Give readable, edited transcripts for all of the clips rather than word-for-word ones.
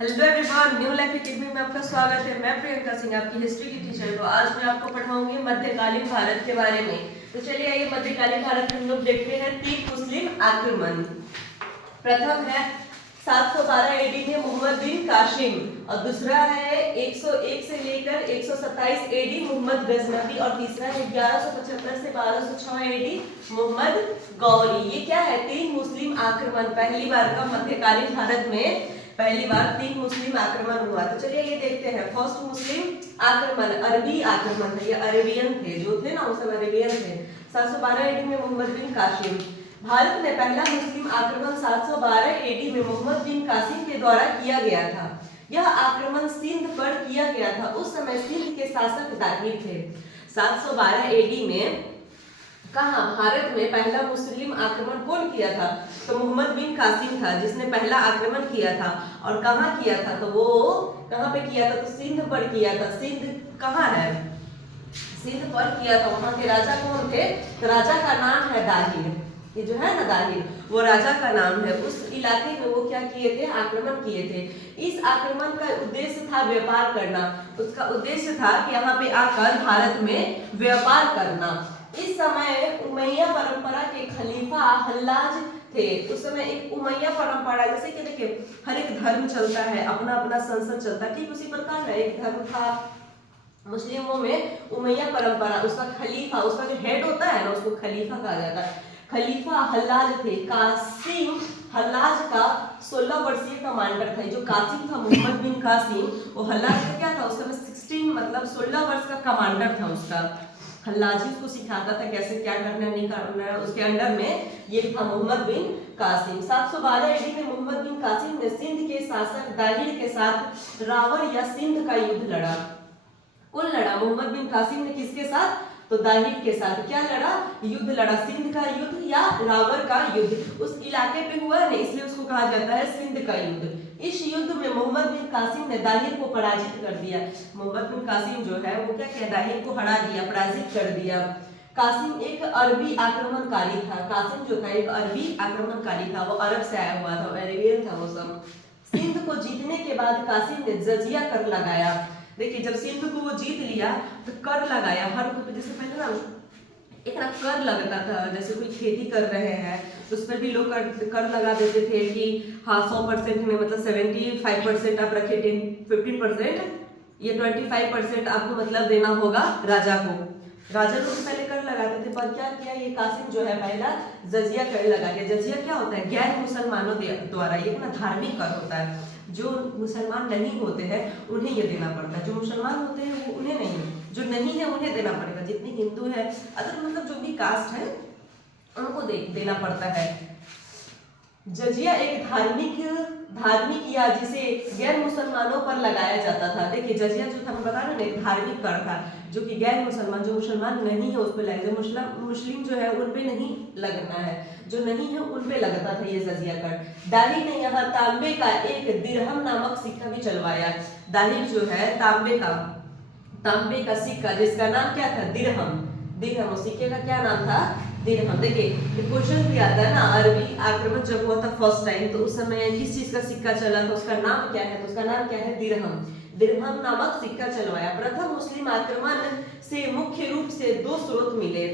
Hello everyone, new life academy में आपका स्वागत है। मैं प्रियंका सिंह, आपकी हिस्ट्री की टीचर। तो आज मैं आपको पढ़ाऊंगी मध्यकालीन भारत के बारे में। तो चलिए आइए मध्यकालीन भारत में हम लोग देखते हैं तीन मुस्लिम आक्रमण। प्रथम है 712 एडी में मोहम्मद बिन कासिम, और दूसरा है 101 से लेकर 127 एडी मोहम्मद गजनवी, और तीसरा है 1175 से 1206 एडी मोहम्मद गौरी। ये क्या है? तीन मुस्लिम आक्रमण। पहली बार का मध्यकालीन भारत में पहली बार तीन मुस्लिम आक्रमण हुआ। तो चलिए ये देखते हैं। फर्स्ट मुस्लिम आक्रमण अरबी आक्रमण थे। ये अरेबियन थे, जो थे ना वो सब अरेबियन थे। 712 एडी में मोहम्मद बिन कासिम। भारत में पहला मुस्लिम आक्रमण 712 एडी में मोहम्मद बिन कासिम के द्वारा किया गया था। यह आक्रमण सिंध पर किया गया था। उस समय सिंध के शासक दाहिर थे। 712 एडी में कहा भारत में पहला मुस्लिम आक्रमण कौन किया था? तो मोहम्मद बिन कासिम था जिसने पहला आक्रमण किया था। और कहाँ किया था? तो वो कहाँ पे किया था? तो सिंध पर किया था। सिंध कहाँ है? सिंध पर किया था। वहां के राजा कौन थे? तो राजा का नाम है दाहिर। ये जो है ना दाहिर, वो राजा का नाम है। उस इलाके में वो क्या किए थे? आक्रमण किए थे। इस आक्रमण का उद्देश्य था व्यापार करना। उसका उद्देश्य था कि यहाँ पे आकर भारत में व्यापार करना। इस समय उमैया परंपरा के खलीफा हल्लाज थे। उस समय एक उमैया परंपरा, जैसे कि देखिए हर एक धर्म चलता है, अपना अपना संसद चलता है, ठीक उसी प्रकार एक धर्म था मुस्लिमों में उमैया परंपरा। उसका खलीफा, उसका जो हेड होता है ना, उसको खलीफा कहा जाता है। खलीफा हल्लाज थे। कासिम हल्लाज का 16 वर्षीय कमांडर था। जो कासिम था, मोहम्मद बिन कासिम, वो हल्लाज का क्या था? उस समय 16 मतलब 16 वर्ष का कमांडर था उसका। हल्लाजी उसको सिखाता था कैसे क्या करना नहीं करना। उसके अंडर में ये था मोहम्मद बिन कासिम। 712 एडी में मोहम्मद बिन कासिम ने सिंध के शासक दाहिर के साथ रावर या सिंध का युद्ध लड़ा। कौन लड़ा? मोहम्मद बिन कासिम ने किसके साथ? तो दाहिर के साथ क्या लड़ा? युद्ध लड़ा। सिंध का युद्ध या रावर का युद्ध उस इलाके पे हुआ है, इसलिए उसको कहा जाता है सिंध का युद्ध। इस युद्ध में मोहम्मद बिन कासिम ने दाहिर को पराजित कर दिया। मोहम्मद बिन कासिम जो है वो क्या किया? दाहिर को हरा दिया, पराजित कर दिया। कासिम एक अरबी आक्रमणकारी था। कासिम जो था एक अरबी आक्रमणकारी था। वो अरब से आया हुआ था, अरेबियन था वो सब। सिंध को जीतने के बाद कासिम ने जजिया कर लगाया। देखिए जब सिंध को वो जीत लिया तो कर लगाया हर कोई। जैसे पहले ना एक ना कर लगता था, जैसे कोई खेती कर रहे हैं तो उस पर भी लोग कर लगा देते थे कि हाँ 100% में मतलब 75% आप रखिए, 15% ये 25% आपको मतलब देना होगा राजा को। राजा लोग पहले कर लगाते थे, पर क्या किया ये कासिम जो है पहला जजिया कर लगा दिया। जजिया क्या होता है? गैर मुसलमानों द्वारा, ये ना धार्मिक कर होता है। जो मुसलमान नहीं होते हैं उन्हें ये देना पड़ता है। जो मुसलमान होते हैं वो उन्हें नहीं, जो नहीं है उन्हें देना पड़ेगा। जितने हिंदू है, अदर मतलब जो भी कास्ट है उनको देना पड़ता है। जजिया एक धार्मिक या जिसे गैर मुसलमानों पर लगाया जाता था। देखिए जजिया जो था मैं बता रहा हूँ, एक धार्मिक कर था जो कि गैर मुसलमान, जो मुसलमान नहीं है उस पर लगेगा। मुस्लिम जो है उन पे नहीं लगना है, जो नहीं है उन पे लगता था ये जजिया कर। दाहिर ने यहाँ तांबे का एक दिरहम नामक सिक्का भी चलवाया। दाहिर जो है तांबे का सिक्का, जिसका नाम क्या था? दिरहम। दिरहम, उस सिक्के का क्या नाम था? दिरहम। देखिए क्वेश्चन भी आता है ना, अरबी आक्रमण जब हुआ था फर्स्ट टाइम तो उस समय किस चीज का सिक्का चला था? उसका नाम क्या है? तो उसका नाम क्या है? दिरहम। दिरहम नामक सिक्का चलवाया। प्रथम मुस्लिम आक्रमण से मुख्य रूप से दो स्रोत मिले।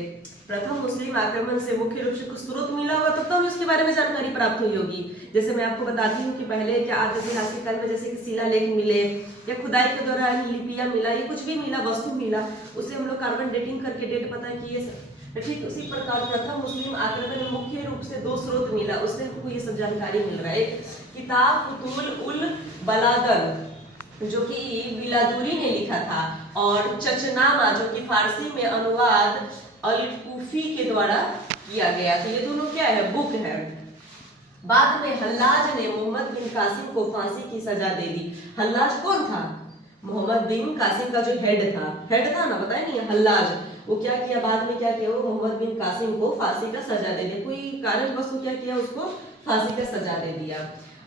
प्रथम मुस्लिम आक्रमण से मुख्य रूप से कुछ स्रोत मिला होगा तब तो हमें उसके बारे में जानकारी प्राप्त हुई होगी। जैसे मैं आपको बताती हूँ कि पहले क्या ऐतिहासिक काल में जैसे कि शिलालेख मिले या खुदाई के दौरान लिपियां मिला, या कुछ भी मिला, वस्तु मिला, उसे हम लोग कार्बन डेटिंग करके डेट पता है कि ये ठीक उसी प्रकार प्रथम मुस्लिम आक्रमण में मुख्य रूप से दो स्रोत मिला, उससे हमको ये सब जानकारी मिल रहा है। एक किताब फुतूल उल बलागन जो कि बिलादुरी ने लिखा था, और चचनामा जो कि फारसी में अनुवाद अल-कूफी के द्वारा किया गया। तो ये दोनों क्या है? बुक है। बाद में हल्लाज ने मोहम्मद बिन कासिम को फांसी की सजा दे दी। हल्लाज कौन था? मोहम्मद बिन कासिम का जो हेड था ना, बताया नहीं हल्लाज। वो क्या किया बाद में? क्या किया? वो मोहम्मद बिन कासिम को फांसी का सजा दे दिया। कोई कारणवश क्या किया? उसको फांसी का सजा दे दिया।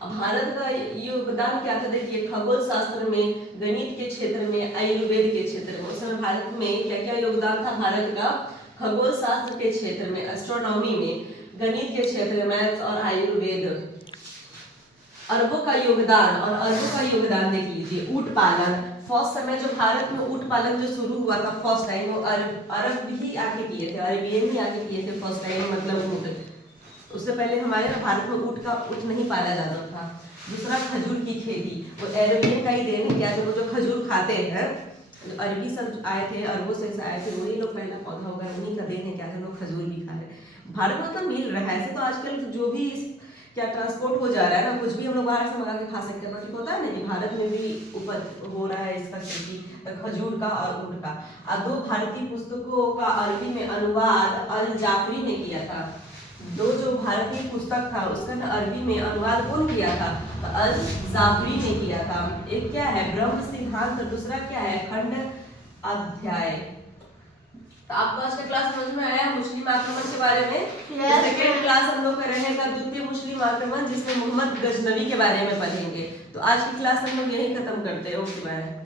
अब भारत का योगदान क्या था? देखिए खगोल शास्त्र में, गणित के क्षेत्र में, आयुर्वेद के क्षेत्र में। उस समय भारत में क्या क्या योगदान था भारत का? खगोल शास्त्र के क्षेत्र में, एस्ट्रोनॉमी में, गणित के क्षेत्र में, मैथ्स और आयुर्वेद। अरबों का योगदान, और अरबों का योगदान देख लीजिए। ऊंट पालन, फर्स्ट समय जो भारत में ऊंट पालन जो शुरू हुआ था फर्स्ट टाइम, वो अरब ही आके किए थे, अरबियन ही आके किए थे फर्स्ट टाइम, मतलब ऊंट। उससे पहले हमारे भारत में ऊंट नहीं पाला जाता था। दूसरा खजूर की खेती, वो अरबियन का ही देन है क्या, वो जो खजूर खाते हैं, जो अरबी सब आए थे, अरबों से आए थे, वही लोग पहला पौधा होगा, उन्हीं का देन है क्या, लोग खजूर भी खा रहे हैं। भारत में तो मिल रहा है ऐसे, तो आजकल जो भी क्या ट्रांसपोर्ट हो जा रहा है ना, कुछ भी हम लोग बाहर से मंगा के खा सकते हैं, बट होता है ना कि भारत में भी उपज हो रहा है इसका खेती, खजूर का और ऊंट का। अब 2 भारतीय पुस्तकों का अरबी में अनुवाद अल जाफरी ने किया था। 2 जो भारतीय पुस्तक था उसका ना अरबी में अनुवाद कौन किया था, तो अल जाफरी ने किया था। एक क्या है ब्रह्म सिद्धांत, दूसरा क्या है खंड अध्याय। तो आपको आज का क्लास समझ में आया मुस्लिम आक्रमण के बारे में? सेकेंड क्लास हम लोग का रहेगा द्वितीय मुस्लिम आक्रमण, जिसमें मोहम्मद गजनवी के बारे में पढ़ेंगे। तो आज की क्लास हम लोग यही खत्म करते हैं। Okay bye.